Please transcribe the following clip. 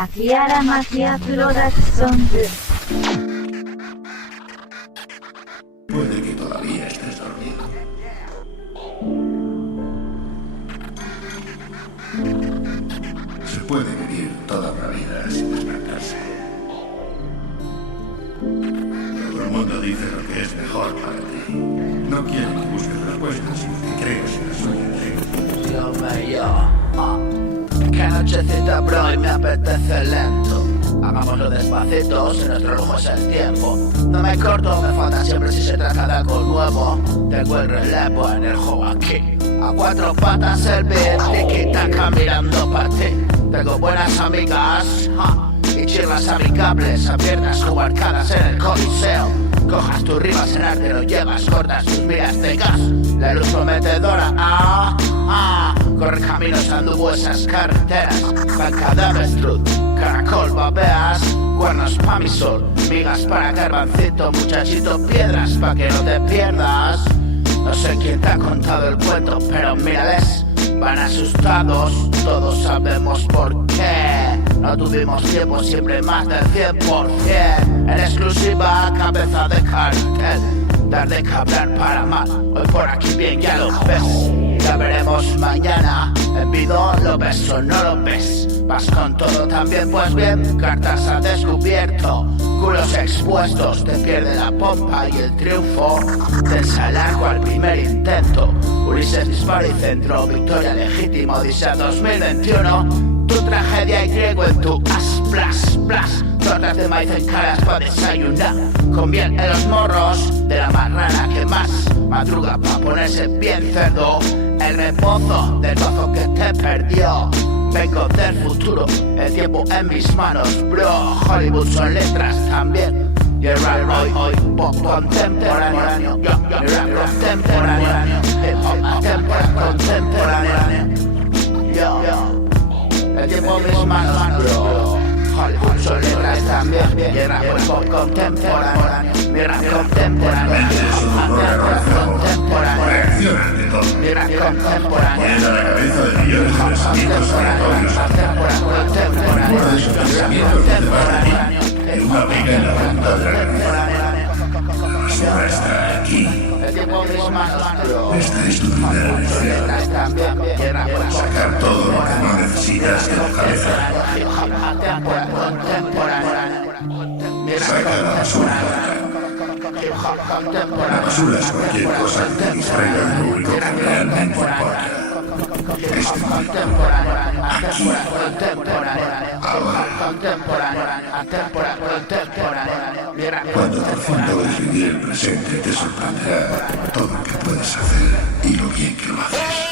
Maquiara Magia Productions. Puede que todavía estés dormido. Se puede vivir toda una vida sin despertarse. Todo el mundo dice lo que es mejor para ti. No quiere que busques respuestas, sino que crees en la suya. Qué nochecita, bro, y me apetece lento. Hagámoslo despacito, si nuestro lujo es el tiempo. No me corto, me falta siempre si se trata de algo nuevo. Tengo el relevo en el juego aquí. A cuatro patas el beat, tiki-taka mirando pa' ti. Tengo buenas amigas, y chirras amigables, abiertas como arcadas en el coliseo. Cojas tus rimas en arte, lo llevas, cortas tus miras de gas. La luz prometedora, corre caminos anduvo esas carreteras. Banca de avestruz, caracol, babeas, cuernos pa' mi sol, migas para garbancito, muchachito, piedras pa' que no te pierdas. No sé quién te ha contado el cuento, pero mírales, van asustados, todos sabemos por qué. No tuvimos tiempo, siempre más del 100%. En exclusiva, cabeza de cartel. Dar de que hablar para mal, hoy por aquí bien ya lo ves. Ya veremos mañana, en vivo lo ves o no lo ves. Vas con todo también, pues bien, cartas a descubierto, culos expuestos, te pierde la pompa y el triunfo. Tensa el arco al primer intento, Ulises disparo y centro, victoria legítima, Odisea 2021. Tu tragedia y griego en tu as, plas, tortas de maíz en caras pa' desayunar, con miel en los morros de la marrana que más madruga pa' ponerse bien cerdo. El reposo del trozo que te perdió. Vengo del futuro, el tiempo en mis manos, bro. Hollywood son letras también. Y el rap hoy, pop contemporáneo. Yo, rap contemporáneo. Hip hop contemporáneo. Yo. El tiempo en mis manos, bro. Hollywood son letras también. Y el rap pop contemporáneo. Mi rap contemporáneo. Reacciona ante todo. Mi rap contemporáneo. Pones a la cabeza de millones de pensamientos aleatorios. Recuerda esos pensamientos que te vas de ti y una pica en la punta de la cabeza. La basura está aquí. Esta es tu primera lección. Para sacar todo lo que no necesitas de tu cabeza. Saca la basura. La basura es cualquier cosa que te distraiga de lo único que realmente importa. Este mundo. Ahora. Cuando por fin logres vivir el presente, te sorprenderá todo lo que puedes hacer y lo bien que lo haces.